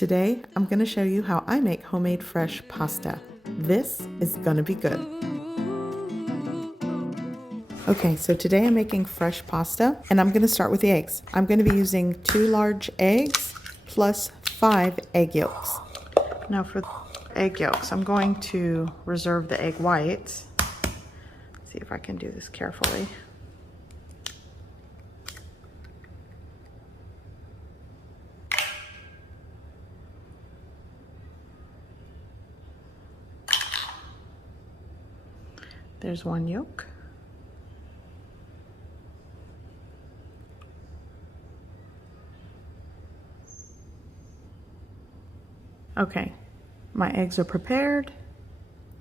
Today, I'm going to show you how I make homemade fresh pasta. This is going to be good. Okay, so today I'm making fresh pasta and I'm going to start with the eggs. I'm going to be using 2 large eggs plus 5 egg yolks. Now for egg yolks, I'm going to reserve the egg whites. See if I can do this carefully. There's 1 yolk. Okay, my eggs are prepared.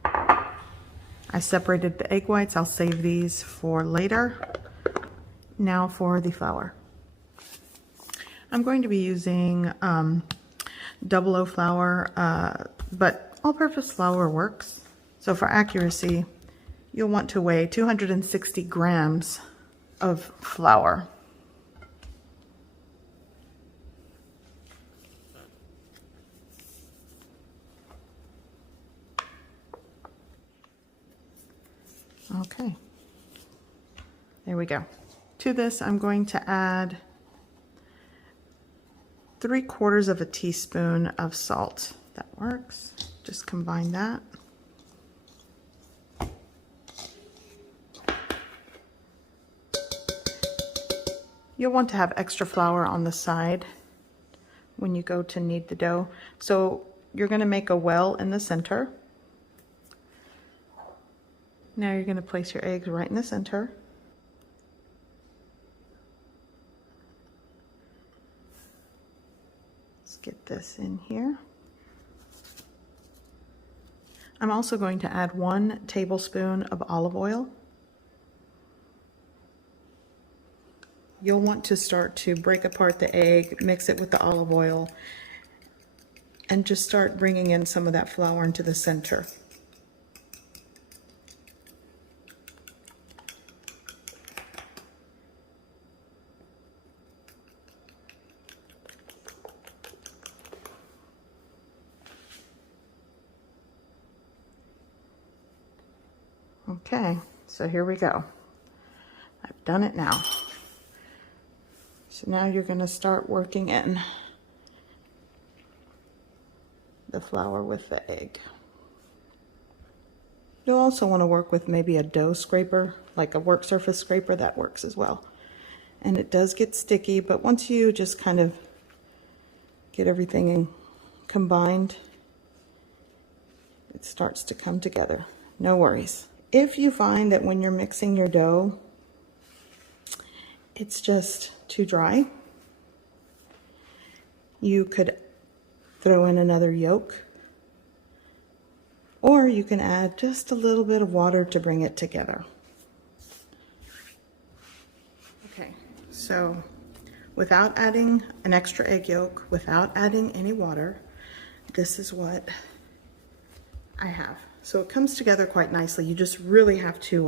I separated the egg whites. I'll save these for later. Now for the flour. I'm going to be using 00 flour, but all-purpose flour works. So for accuracy, you'll want to weigh 260 grams of flour. Okay, there we go. To this, I'm going to add 3/4 teaspoon of salt. That works. Just combine that. You'll want to have extra flour on the side when you go to knead the dough. So you're going to make a well in the center. Now you're going to place your eggs right in the center. Let's get this in here. I'm also going to add 1 tablespoon of olive oil. You'll want to start to break apart the egg, mix it with the olive oil, and just start bringing in some of that flour into the center. Okay, so here we go. I've done it now. So now you're going to start working in the flour with the egg. You'll also want to work with maybe a dough scraper, like a work surface scraper. That works as well. And it does get sticky, but once you just kind of get everything combined, it starts to come together. No worries. If you find that when you're mixing your dough, it's just too dry, you could throw in another yolk, or you can add just a little bit of water to bring it together. Okay, so without adding an extra egg yolk, without adding any water, this is what I have. So it comes together quite nicely. You just really have to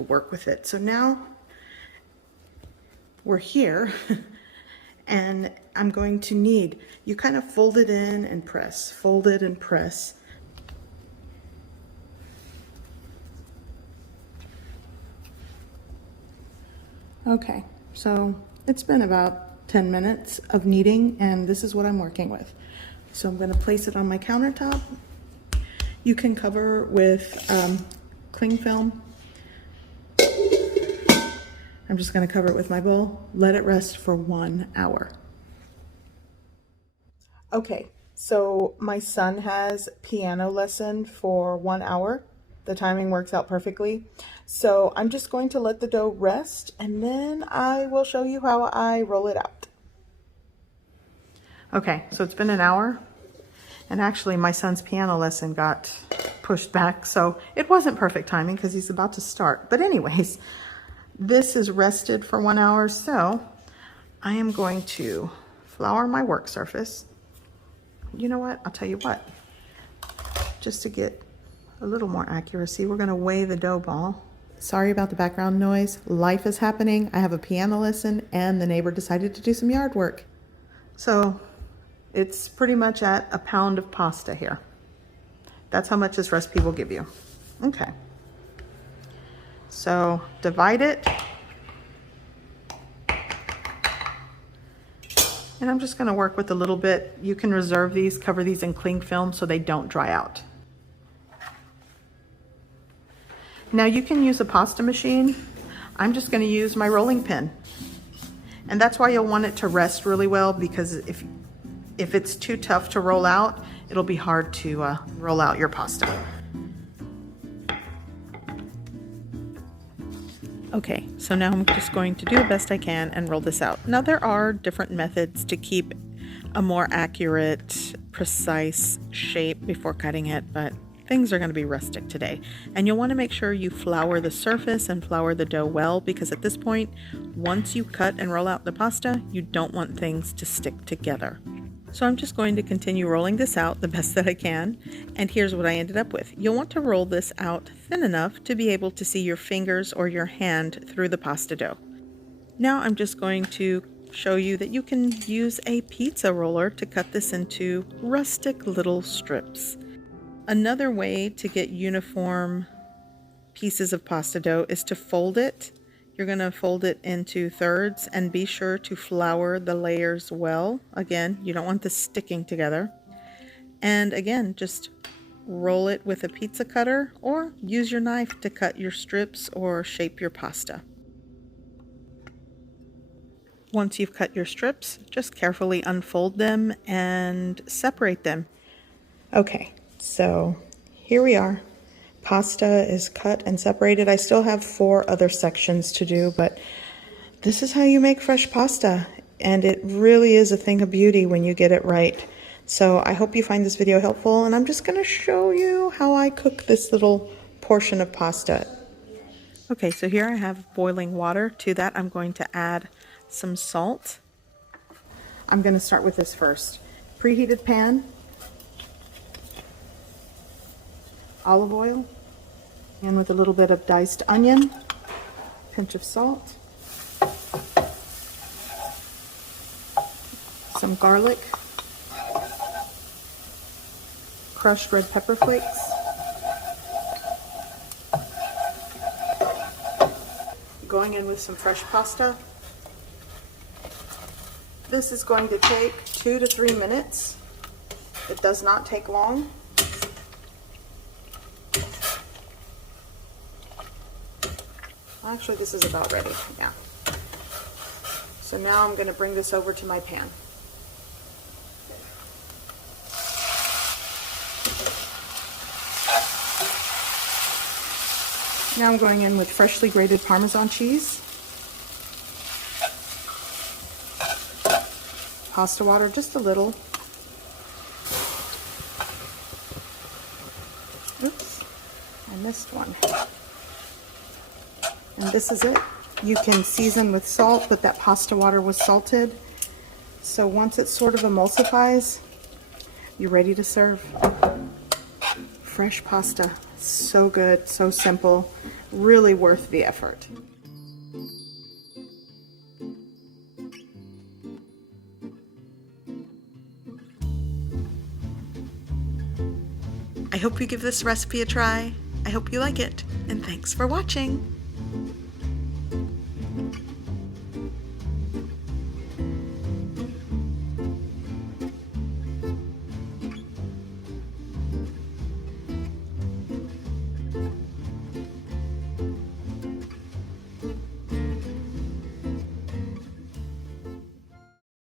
work with it. So now we're here and I'm going to knead. You kind of fold it in and press, fold it and press. Okay, so it's been about 10 minutes of kneading and this is what I'm working with. So I'm going to place it on my countertop. You can cover with cling film. I'm just going to cover it with my bowl, let it rest for 1 hour. Okay, so my son has piano lesson for 1 hour. The timing works out perfectly. So I'm just going to let the dough rest and then I will show you how I roll it out. Okay, so it's been an hour, and actually my son's piano lesson got pushed back, so it wasn't perfect timing because he's about to start. But anyways, this is rested for 1 hour, so I am going to flour my work surface. You know what? I'll tell you what. Just to get a little more accuracy, we're going to weigh the dough ball. Sorry about the background noise. Life is happening. I have a piano lesson, and the neighbor decided to do some yard work. So it's pretty much at a pound of pasta here. That's how much this recipe will give you. Okay. So divide it. And I'm just going to work with a little bit. You can reserve these, cover these in cling film so they don't dry out. Now you can use a pasta machine. I'm just going to use my rolling pin. And that's why you'll want it to rest really well, because if it's too tough to roll out, it'll be hard to roll out your pasta. Okay, so now I'm just going to do the best I can and roll this out. Now there are different methods to keep a more accurate, precise shape before cutting it, but things are going to be rustic today. And you'll want to make sure you flour the surface and flour the dough well, because at this point, once you cut and roll out the pasta, you don't want things to stick together. So I'm just going to continue rolling this out the best that I can, and here's what I ended up with. You'll want to roll this out thin enough to be able to see your fingers or your hand through the pasta dough. Now I'm just going to show you that you can use a pizza roller to cut this into rustic little strips. Another way to get uniform pieces of pasta dough is to fold it. You're going to fold it into thirds and be sure to flour the layers well. Again, you don't want this sticking together. And again, just roll it with a pizza cutter or use your knife to cut your strips or shape your pasta. Once you've cut your strips, just carefully unfold them and separate them. Okay, so here we are. Pasta is cut and separated. I still have 4 other sections to do, but this is how you make fresh pasta, and it really is a thing of beauty when you get it right. So I hope you find this video helpful, and I'm just going to show you how I cook this little portion of pasta. Okay, so here I have boiling water. To that I'm going to add some salt. I'm going to start with this first. Preheated pan, olive oil, and with a little bit of diced onion, pinch of salt, some garlic, crushed red pepper flakes, going in with some fresh pasta. This is going to take 2 to 3 minutes. It does not take long. Actually, this is about ready, yeah. So now I'm going to bring this over to my pan. Now I'm going in with freshly grated Parmesan cheese, pasta water, just a little. Oops, I missed one. And this is it. You can season with salt, but that pasta water was salted. So once it sort of emulsifies, you're ready to serve. Fresh pasta, so good, so simple, really worth the effort. I hope you give this recipe a try. I hope you like it, and thanks for watching.